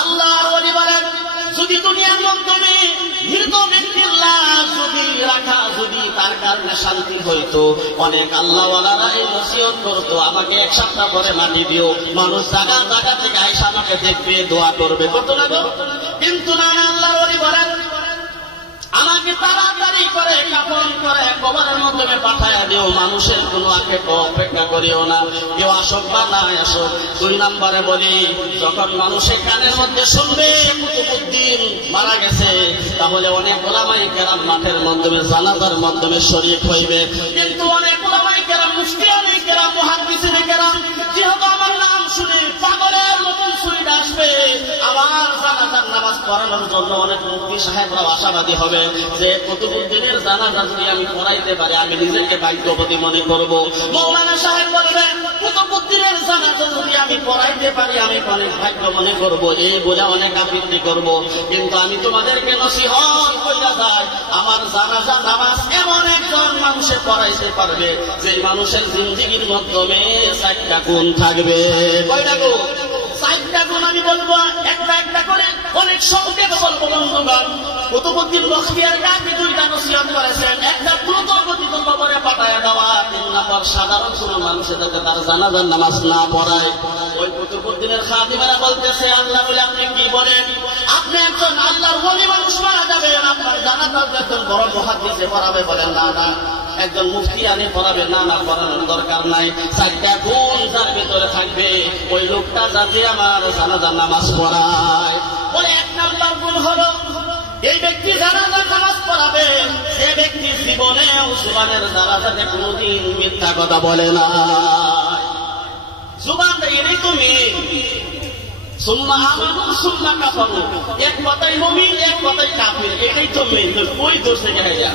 আল্লাহর ওলি বলেন, যদি দুনিয়ার মাধ্যমে মৃত ব্যক্তির লাশ যদি রাখা, যদি তার কারণে শান্তি হইতো, অনেক আল্লাহওয়ালারা এই নসিহত করতো, আমাকে এক সপ্তাহ পরে মাটি দিও, মানুষ জায়গা জায়গা থেকে আইসা আমাকে দেখবে, দোয়া করবে, কত না গো। কিন্তু না, আল্লাহর ওলি বলেন, আমাকে তাড়াতাড়ি করে কাফন করে কবরের মাধ্যমে পাঠাইয়া দিও, মানুষের কোনো অপেক্ষা করিও না, কেউ আসুক বা না আসুক। 2 নম্বরে বলি, যখন মানুষের কানের মধ্যে শুনবে কুতুবউদ্দিন মারা গেছে, তাহলে অনেক ওলামায়ে কেরাম মাঠের মাধ্যমে জানাজার মাধ্যমে শরীক হইবে। কিন্তু অনেক ওলামায়ে কেরাম, মুফতিয়ানে কেরাম, মুহাদ্দিসিনে কেরাম, যেহেতু আমার নাম শুনে পাগলের মতন ছুটে আসবে, আমার জানাজার নামাজ পড়ানোর জন্য অনেক মুফতি সাহেবরাও আশাবাদী হবে যে কুতুবউদ্দিনের জানাজা যদি আমি পড়াইতে পারি, আমি নিজেকে ভাগ্যবতী মনে করব। মৌলানা সাহেব বলবেন, কুতুবউদ্দিনের জানাজা যদি আমি পড়াইতে পারি, আমি অনেক ভাগ্য মনে করব, এই বলে অনেক আবৃত্তি করব। কিন্তু আমি তোমাদেরকে নসিহত কইরা যাই, আমার জানাজা নামাজ এমন একজন মানুষে পড়াইতে পারবে যে মানুষের জিন্দেগির মাধ্যমে 4টা গুণ থাকবে। কয়টা গুণ? 4টা গুণ আমি বলবো একটা একটা করে, অনেক সংক্ষেপে বলবো বন্ধুগণ। কুতুবউদ্দিন বখতিয়ার কাকি 2টা নসিহত করেছেন, একটা দ্রুত গতিতে কবরে পাঠায়া দেওয়া, 3 নম্বর সাধারণ কোনো মানুষের যাতে তার জানাজার নামাজ না পড়ায়। ওই কুতুবউদ্দিনের খাদিমেরা বলতেছে, আল্লাহ বলে আপনি কি বলেন, আপনি একজন আল্লাহর ওলি মানুষ মারা যাবেন, আপনার জানাজা একজন বড় মুহাদ্দিসে পড়াবে? বলেন না না, একজন মুফতিয়ানে পড়াবে? না না, পড়ানোর দরকার নাই। 4টা গুণ যার ভিতরে থাকবে, ওই লোকটা যাতে আমার জানাজার নামাজ পড়ায়। ওই 1 নম্বর গুণ হলো, এই ব্যক্তি জানাজার নামাজ পড়াবে, সে ব্যক্তি জীবনেও জুবানের জানাজাতে কোনদিন মিথ্যা কথা বলে না। জুবানটা এরই তুমি সুম্মা আমানু সুম্মা কাফারু, এক কথাই মুমিন, এক কথাই কাফির, এটাই তো মেইন। ওই দোষ থেকে হইয়া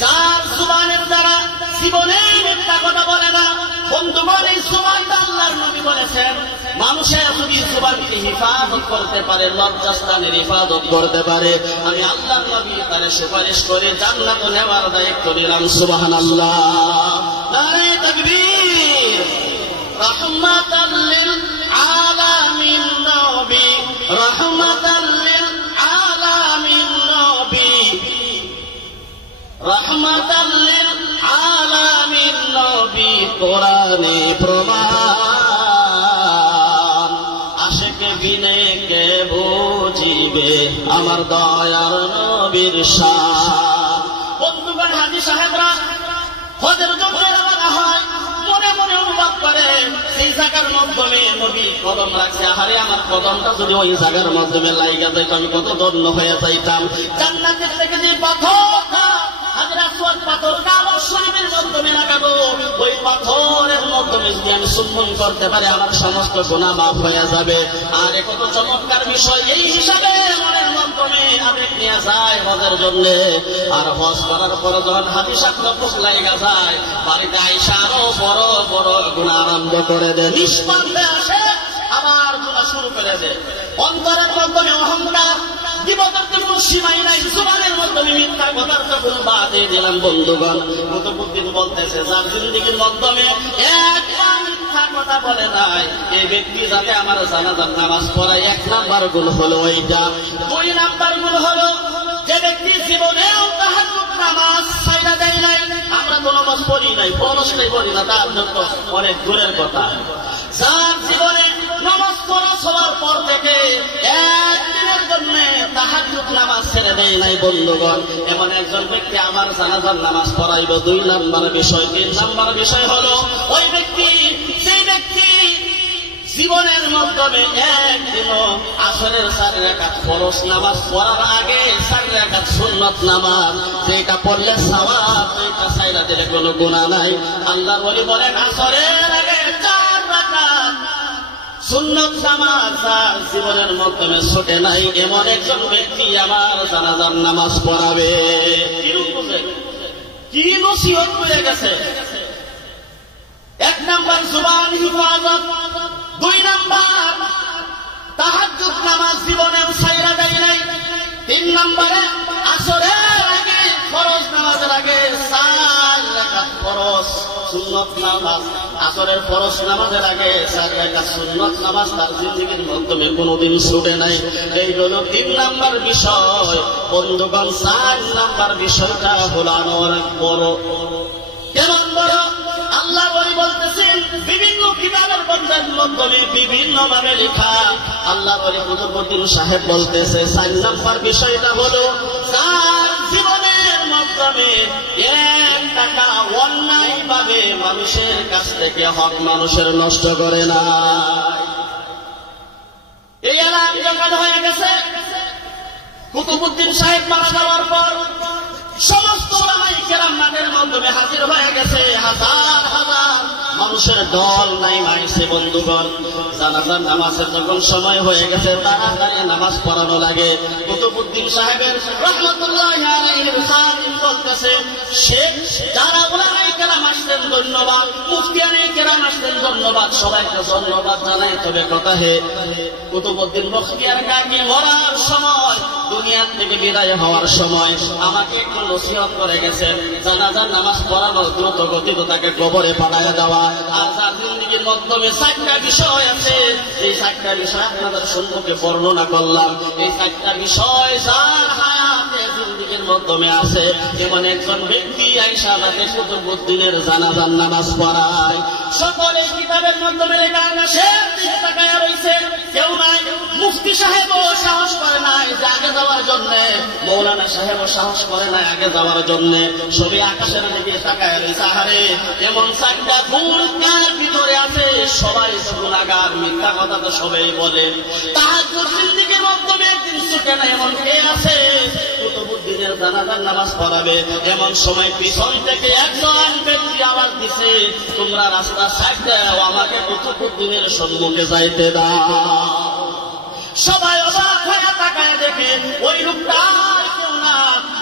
যার জুবানের দ্বারা জীবনে মিথ্যা কথা বলে না। বন্ধুগণ, এই জুবানটা আল্লাহর নবী বলেছেন, মানুষের যদি জুবানকে হিফাজত করতে পারে, লজ্জাস্থানের হিফাজত করতে পারে, আমি আল্লাহর নবী তারে সুপারিশ করে জান্নাতে নেওয়ার দায়িত্ব নিলাম। সুবহানাল্লাহ, নারে তাকবীর। রাহমাতাল লিল আলামিন নবী, রাহমাতাল লিল আলামিন নবী, রাহমাতাল লিল আলামিন নবী, কোরআনে প্রমাণ, আশিকে বিনে কে বুঝিবে আমার দয়ার নবীর শান। বন্ধুগণ, হাজী সাহেবরা হজের জন্য রওনা হয়, মনে মনে অনুভব করে সেই জায়গার মাধ্যমে নবী কদম রাখছে, আহারে আমার কদমটা যদি ওই জায়গার মাধ্যমে লাইগা যাইত, আমি কত ধন্য হয়ে যাইতাম। জান্নাতের থেকে যে পাথর, হাজরা আসওয়াদ পাথর কাবা শরীফের মাধ্যমে লাগাবো, ওই পাথরের মাধ্যমে যদি আমি চুম্বন করতে পারি, আমার সমস্ত গুনাহ মাফ হয়ে যাবে। আর কত চমৎকার বিষয়, এই হিসাবে মনের মাধ্যমে আবেগ নিয়ে যায় হজের জন্য। আর হজ করার পর যখন হাদিস নফস লাইগা যায়, বাড়িতে আইসা আরো বড় বড় গুনাহ আরম্ভ করে দেয়, নিষ্পাপে আসে আবার গুনাহ শুরু করে দেয়। অন্তরের মাধ্যমে অহংকার, জীবনের কোনো সীমাই নাই, জুবানের মাধ্যমে মিথ্যা কথার যখন বাদে দিলাম। বন্ধুগণ, কুতুবউদ্দিন বলতেছে, যার জিন্দেগির মাধ্যমে একটা মিথ্যা কথা বলে নাই, এই ব্যক্তি যাতে আমার জানাজার নামাজ পড়ায়। 1 নম্বর গুণ হলো এইটা। 2 নম্বর গুণ হলো, যে ব্যক্তি জীবনেও তাহাজ্জুদ নামাজ ছাইড়া দেয় নাই। আমরা তো নামাজ পড়ি নাই, পড়াশোনাই পড়ি না, তার জন্য অনেক দূরের কথা। যার জীবনে নামাজ পড়া হওয়ার পর থেকে একদিনের জন্য তাহাজ্জুদ নামাজ ছেড়ে দেয় নাই, বন্ধুগণ, এমন একজন ব্যক্তি আমার জানাজার নামাজ পড়াইব। 2 নম্বর বিষয়। 3 নম্বর বিষয় হলো, ওই ব্যক্তি, সেই ব্যক্তি জীবনের মাধ্যমে একদিনও আসরের 4 রাকাত ফরজ নামাজ পড়ার আগে 4 রাকাত সুন্নত নামাজ, যেটা পড়লে সওয়াব, যেটা ছাইড়া দিলে কোনো গুনাহ নাই। আল্লাহর ওলি বলেন, আসরের আগে 4 রাকাত সুন্নত নামাজ তার জীবনের মাধ্যমে ছুটে নাই, এমন একজন ব্যক্তি আমার জানাজার নামাজ পড়াবে। কি নসিহত করে গেছে। 1 নম্বর জুবান হিফাজত, 2 নম্বর তাহাজ্জুদ নামাজ জীবনেও ছাইড়া দেয় নাই, 3 নম্বরে আসরের আগে ফরজ নামাজের আগে 4 রাকাত ফরজ সুন্নত নামাজ, আসরের ফরজ নামাজের আগে 4 রাকাত সুন্নত নামাজ তার জিন্দেগীর মাধ্যমে কোনোদিন ছুটে নাই। এই হলো 3 নাম্বার বিষয়। বন্ধুগণ, 4 নাম্বার বিষয়টা হলো অনেক বড়। কেমন বড়? আল্লাহ বলতেছেন বিভিন্ন কিতাবের মাধ্যমে বিভিন্ন ভাবে লেখা। আল্লাহ কুতুবউদ্দিন সাহেব বলতেছে 4 নাম্বার বিষয়টা হলো তার জীবনের মাধ্যমে 1 টাকা অন্যায় ভাবে মানুষের কাছ থেকে হক মানুষের নষ্ট করে না। এই এলান যখন হয়ে গেছে, কুতুবউদ্দিন সাহেব মারা যাওয়ার পর সমস্ত ওলামায়ে কেরামের মাধ্যমে হাজির হয়ে গেছে হাজার হাজার মানুষের দল নাই মাইছে। বন্ধুগণ, জানাজার নামাজের যখন সময় হয়ে গেছে, তাড়াতাড়ি নামাজ পড়ানো লাগে। কুতুবউদ্দিন সাহেবের রহমতুল্লাহি আলাইহির খাদিম বলতেছে, শেখ যারা ওলামায়ে কেরাম আসছেন ধন্যবাদ, মুফতিয়ানে কেরাম আসছেন ধন্যবাদ, সবাইকে ধন্যবাদ জানাই। তবে কথা হে, কুতুবউদ্দিন বখতিয়ার কাকি মরার সময়, দুনিয়া থেকে বিদায় হওয়ার সময় আমাকে একটু নসিহত করে গেছেন, জানাজার নামাজ পড়ানো, দ্রুত গতিতে তাকে কবরে পাঠায় দেওয়া। আর তার জিন্দেগীর মাধ্যমে 4টা বিষয় আছে। এই 4টা বিষয় আপনাদের সম্মুখে বর্ণনা করলাম। এই 4টা বিষয় যার হায়াতে জিন্দেগীর মাধ্যমে আছে, এমন একজন ব্যক্তি আয়েশা আমাকে কুতুবউদ্দিনের জানাজার নামাজ পড়ায়। সকলে কিতাবের মাধ্যমে লেখা আছে, তাকায়া রইছে, কেউ নাই। মুফতি সাহেবও সাহস করে নাই যে আগে যাওয়ার জন্য, মৌলানা সাহেবও সাহস করে নাই আগে যাওয়ার জন্য। সবই আকাশের দিকে তাকায় রইছে। আরে এমন 4টা গুণ কার ভিতরে আছে? সবাই গুনাহগার, মিথ্যা কথা তো সবাই বলে। তাহাজ্জুদ জিন্দেগীর মাধ্যমে একদিন শিখে না, এমন কে আছে কুতুবউদ্দিনের জানাজার নামাজ পড়াবে? এমন সময় পিছন থেকে একজন ব্যক্তি আওয়াজ দিছে, তোমরা রাস্তা সাইড দাও, আমাকে কুতুবউদ্দিনের সম্মুখে যাইতে দাও। সবাই অবাক হয়ে তাকায় দেখে ওই লোকটা কেউ না,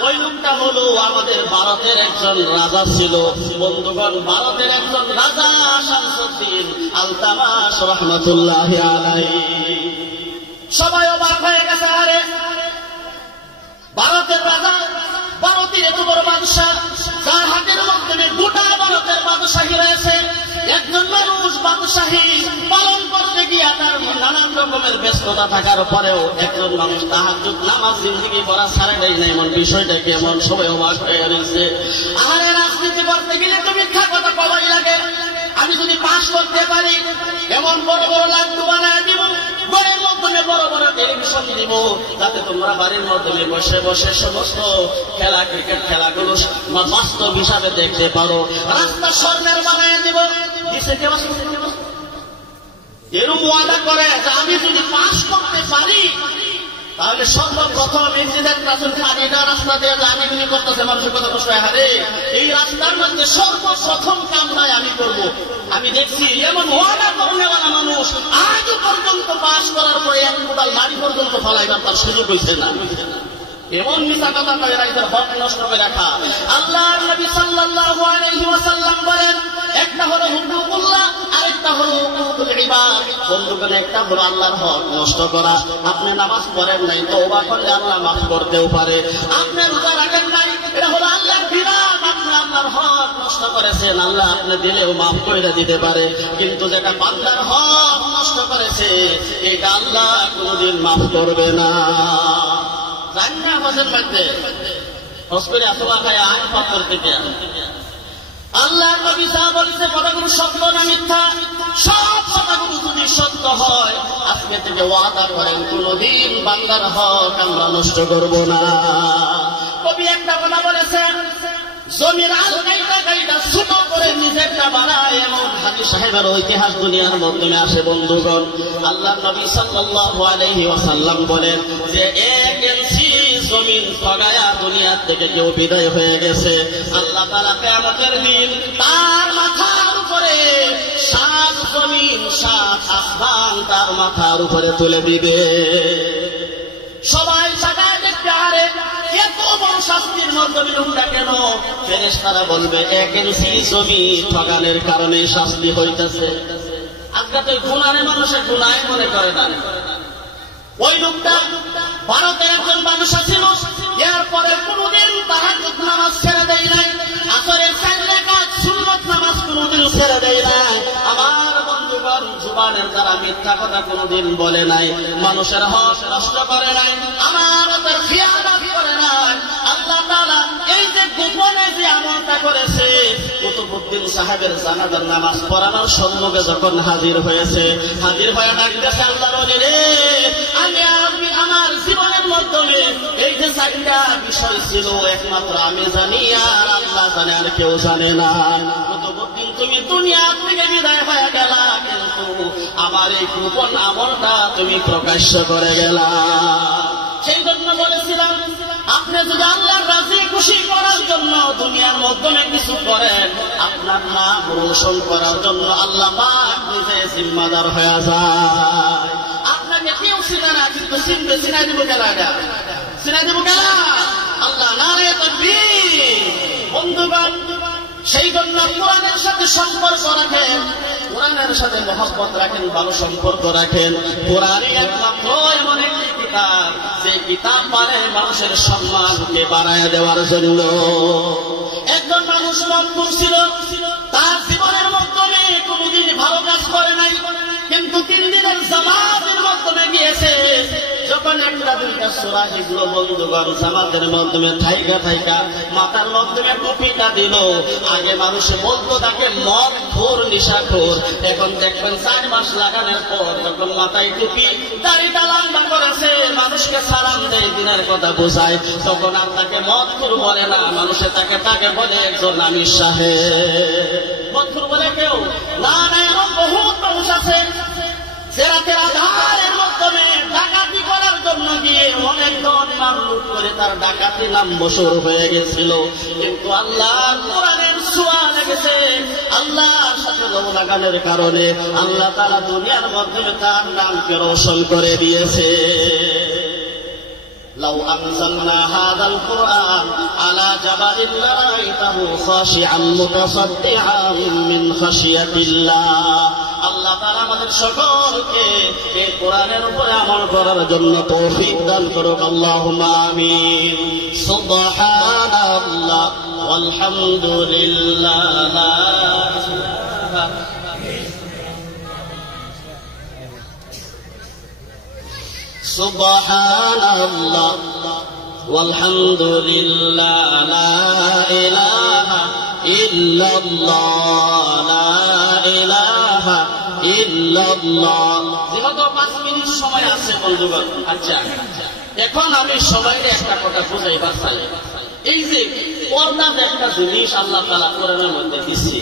ওই লোকটা হলো আমাদের ভারতের একজন রাজা ছিল। বন্ধুগণ, ভারতের একজন রাজা শামসুদ্দিন আলতামাশ রহমাতুল্লাহি আলাইহি। সবাই অবাক হয়ে গেছে, আরে ভারতের রাজা, ভারতের এত বড় বাদশাহ, যার হাতের মাধ্যমে গোটা ভারতের বাদশাহী রয়েছে, একজন মানুষ বাদশাহী পালন করতে গিয়ে তার নানান রকমের ব্যস্ততা থাকার পরেও একজন মানুষ তাহাজ্জুদ নামাজ জিন্দেগি পড়া ছাড়ে দেয় না। এমন বিষয়টা কেমন? সবাই অবাক হয়ে রয়েছে। আরে রাজনীতি করতে গেলে তো মিথ্যা কথা বলাই লাগে। আমি যদি পাস করতে পারি, এমন বড় বড় লাড্ডু বানায় দিব, ঘরের মাধ্যমে বড় বড় টেলিভিশন দিব, যাতে তোমরা বাড়ির মাধ্যমে বসে বসে সমস্ত খেলা, ক্রিকেট খেলাগুলো বাস্তব হিসাবে দেখতে পারো। রাস্তা স্বর্ণের বানায় দিব। এরকম ওয়াদা করে যে আমি যদি পাস করতে পারি, তাহলে সর্বপ্রথম রাস্তা দিয়ে জানি করতেছে, মানুষের কথা বসে হারে এই রাস্তার মধ্যে সর্বপ্রথম কামনায় আমি করব। আমি দেখছি এমন ওয়াদা করনেওয়ালা মানুষ আজও পর্যন্ত পাস করার পরে 1 কোটাল বাড়ি পর্যন্ত ফলাইবার তার সুযোগ হয়েছে না। এমন মিথ্যা কথা কয়ে রাইতের হক নষ্ট করে রাখা। আল্লাহর নবী সাল্লাল্লাহু আলাইহি ওয়াসাল্লাম বলেন, একটা হলো হুকুকুল্লাহ, আরেকটা হলো হুকুকুল ইবাদ। বন্ধুগণ, একটা হলো আল্লাহর হক নষ্ট করা। আপনি নামাজ পড়েন নাই, তওবা করলে আল্লাহ মাফ করতেও পারে। আপনি রোজা রাখেন নাই, এটা হলো আল্লাহর বিধান। আপনি আল্লাহর হক নষ্ট করেছেন, আল্লাহ আপনি দিলেও মাফ করে দিতে পারে। কিন্তু যেটা বান্দার হক নষ্ট করেছে, এটা আল্লাহ কোনদিন মাফ করবে না। জান্নাত আমাদের মধ্যে হসপিটালে আসবা খায় আইন পাথর থেকে আল্লাহ নবী যা বলেছে কথাগুলো সত্য না মিথ্যা? সব কথাগুলো যদি সত্য হয়, আজকে থেকে ওয়াদা করেন কোনদিন বান্দার হক আমরা নষ্ট করব না। কবি একটা কথা বলেছেন, জমির আলগাইটা ছোট করে নিজেরটা বানায়, এমন হাজী সাহেবের ইতিহাস দুনিয়ার মাধ্যমে আসে। বন্ধুগণ, আল্লাহ নবী সাল্লাল্লাহু আলাইহি ওয়াসাল্লাম বলেন যে 1 ইঞ্চি জমিন ফগায়া দুনিয়া থেকে কেউ বিদায় হয়ে গেছে, আল্লাহ তাআলা কিয়ামতের দিন তার মাথার উপরে 7 জমিন 7 আসমান তার মাথার উপরে তুলে দিবে। সবাই সাজায় দেখতে, আরে এত বড় শাস্তির মাধ্যমে লোকটা কেন? ফেরেশতারা বলবে 1 ইঞ্চি জমি ঠগানের কারণে শাস্তি হইতেছে। আজকে তো গুনাহে মানুষের গুনাহে মনে করে না। ওই লোকটা ভারতের একজন মানুষ ছিল, এরপরে কোনদিন তাহাজ্জুদ নামাজ ছেড়ে দেয় নাই, আসরের 4 রাকাত সুন্নত নামাজ কোনদিন কোনোদিন ছেড়ে দেয় নাই। আমার বন্ধুগণ, জুবানের দ্বারা মিথ্যা কথা কোনোদিন বলে নাই, মানুষের হক নষ্ট করে নাই, আমানতের খিয়ানত করে নাই। আল্লাহ তাআলা এই যে গোপনে যে আমলটা করেছে, কুতুবউদ্দিন সাহেবের জানাজার নামাজ পড়ানোর সম্মুখে যখন হাজির হয়েছে, হাজির হয়ে ডাকতেছে, আল্লাহর ওলি রে, আমি আমার জীবনের মাধ্যমে এই যে চারটা বিষয় ছিল একমাত্র আমি জানি আর আল্লাহ জানে, আর কেউ জানে না। কুতুবউদ্দিন, তুমি দুনিয়া থেকে বিদায় হয়ে গেলা, কিন্তু আমার এই গোপন আমলটা তুমি প্রকাশ্য করে গেলা। সেই জন্য বলেছিলাম, আপনি যদি আল্লাহর রাজি খুশি করার জন্য দুনিয়ার মাধ্যমে কিছু করেন, আপনার নাম রোশন করার জন্য আল্লাহ পাক নিজে জিম্মাদার হয়ে যায়। আপনাকে কেউ চিনে না, কিন্তু চিনবে, চিনাই দিব কেনা, চিনাই দিব কেনা, আল্লাহ নারে তাকবীর। বন্ধুগণ, সেই জন্য কোরআনের সাথে সম্পর্ক রাখেন, কোরআনের সাথে মহব্বত রাখেন, ভালো সম্পর্ক রাখেন। কোরআনই একমাত্র এমন একটি কিতাব, যে কিতাব পারে মানুষের সম্মানকে বাড়ায় দেওয়ার জন্য। একজন মানুষ মজবুর ছিল, তার জীবনের মাধ্যমে কোনদিন ভালো কাজ করে নাই, কিন্তু 3 দিনের জামাতের মাধ্যমে গিয়েছে। যখন একটা দুইটা সূরা হিজল বন্ধুগণ জামাতের মাধ্যমে থাইকা থাইকা মাথার মাধ্যমে টুপিটা দিল, আগে মানুষে বলতো তাকে মদখোর, নিশাখোর। এখন দেখবেন 4 মাস লাগানোর পর যখন মাথায় টুপি, দাড়িটা লম্বা করেছে, মানুষকে সালাম দেয়, দিনের কথা বোঝায়, তখন আর তাকে মদখোর বলে না, মানুষে তাকে বলে একজন আমির সাহেব। মদখোর বলে কেউ না, না, এরকম বহুত মানুষ আছে যে রাতের আধারের মাধ্যমে ডাকাতি করার জন্য গিয়ে অনেক ধন মাল লুট করে তার ডাকাতি নাম বছর হয়ে গেছিল, কিন্তু আল্লাহ কোরআনের ছোঁয়া লেগেছে, আল্লাহর সাথে লাগানোর কারণে আল্লাহ তাআলা দুনিয়ার মাধ্যমে তার নামকে রোশন করে দিয়েছে। لو أنزلنا هذا القرآن على جبل لرأيته خاشعا متصدعا من خشية الله। আল্লাহ তাআলা আমাদের সকলকে এই কোরআনের উপরে আমল করার জন্য তৌফিক দান করুক, আল্লাহুম্মা আমিন। সুবহানাল্লাহ ওয়ালহামদুলিল্লাহ, সুবহানাল্লাহ ওয়ালহামদুলিল্লাহ, লা ইলাহা ইল্লাল্লাহ, লা ইলাহা ইল্লাল্লাহ। যেহেতু 5 মিনিট সময় আছে বন্ধুগণ, আচ্ছা এখন আমি সবাইকে একটা কথা বুঝাইবার চাই। এই যে পর্দার একটা জিনিস আল্লাহ তাআলা কোরআনের মধ্যে দিচ্ছে,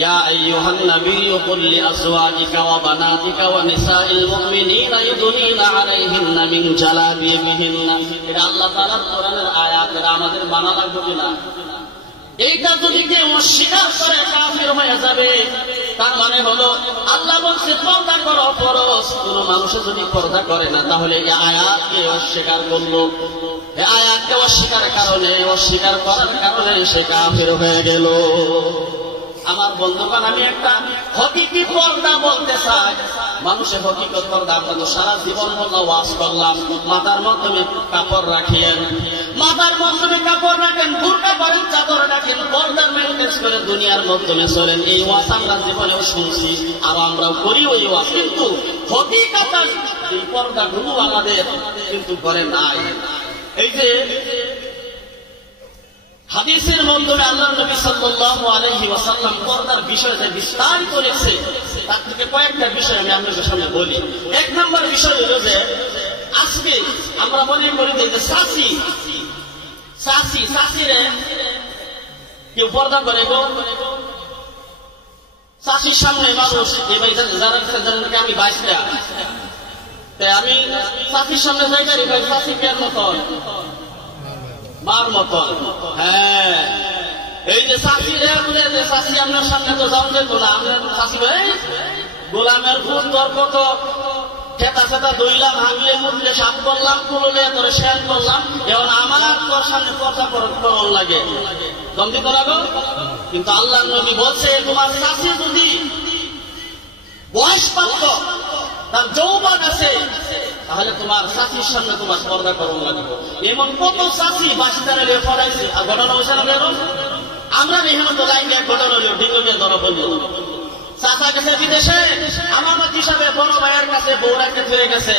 ইয়া আইয়ুহান নাবিয়্যু কুল লিআজওয়াজিকা ওয়া বানাতিকা ওয়া নিসাইল মুমিনিনা ইউদনিনা আলাইহিন্না মিন জালাবিবিহিন্না। এটা আল্লাহ তাআলার কোরআনের আয়াত, এটা আমাদের মানা লাগবে কিনা? এইটা যদি কেউ অস্বীকার করে কাফির হয়ে যাবে। তার মানে হলো আল্লাহ বলছে পর্দা করো ফরজ, কোন মানুষ যদি পর্দা করে না তাহলে এই আয়াতকে অস্বীকার করলো, এই আয়াতকে অস্বীকার করার কারণে সে কাফির হয়ে গেল। আমার বন্ধুগণ, আমি একটা হকিকি পর্দা বলতে চাই। মানুষের হকিকত পর্দা আমরা তো সারা জীবন বললাম, ওয়াজ করলাম, মাথার মাধ্যমে কাপড় রাখেন, মাথার মাধ্যমে কাপড় রাখেন, বুরকা পরেন, চাদর রাখেন, পর্দার মেনটেন্স করে দুনিয়ার মাধ্যমে চলেন। এই ওয়াজ আমরা জীবনেও শুনছি আর আমরাও করি ওই ওয়াজ, কিন্তু হকিকত এই পর্দাগুলো আমাদের কিন্তু করে নাই। এই যে হাদিসের মাধ্যমে আল্লাহ নবী সাল্লাল্লাহু আলাইহি ওয়াসাল্লাম পর্দার বিষয়ে বিস্তারিত করেছে, তার থেকে কয়েকটা বিষয় আমি আপনাদের সামনে বলি। 1 নম্বর বিষয় হলো যে আজকে আমরা মনে করি যে চাষিরে কেউ পর্দা করে গো, চাষির সামনে মানুষ যারা আমি 22টা, তাই আমি চাষির সামনে যাই গাড়ি ভাই, চাষি কেন মতন মার মতন। হ্যাঁ, এই যে চাষি যে চাষি আপনার সামনে তো যাও যে গোলাম, চাষি ভাই গোলামের ফুল তোর কত খেতা খেতা দইলাম, হাগলে মুটলে সাপ করলাম, কুললে তোরে শেয়ার করলাম, এখন আমার তোর সামনে পর্দা করন লাগে, দন্দি করা গো। কিন্তু আল্লাহ নবী বলছে তোমার চাষি যদি বয়সপ্রাপ্ত, তার যৌবন আছে, তাহলে তোমার চাষির সামনে তোমার পর্দা করণ লাগবে। এমন কত চাষি বাসিদারে পড়াইছে, আর ঘটনা হয়েছে না? আমরা মেহনত লাইনে ঘটনা হলো ডিঙ্গলের দর হলো চাচা গেছে বিদেশে, আমার হিসাবে বড় ভাইয়ের কাছে বউ রাখতে হয়ে গেছে।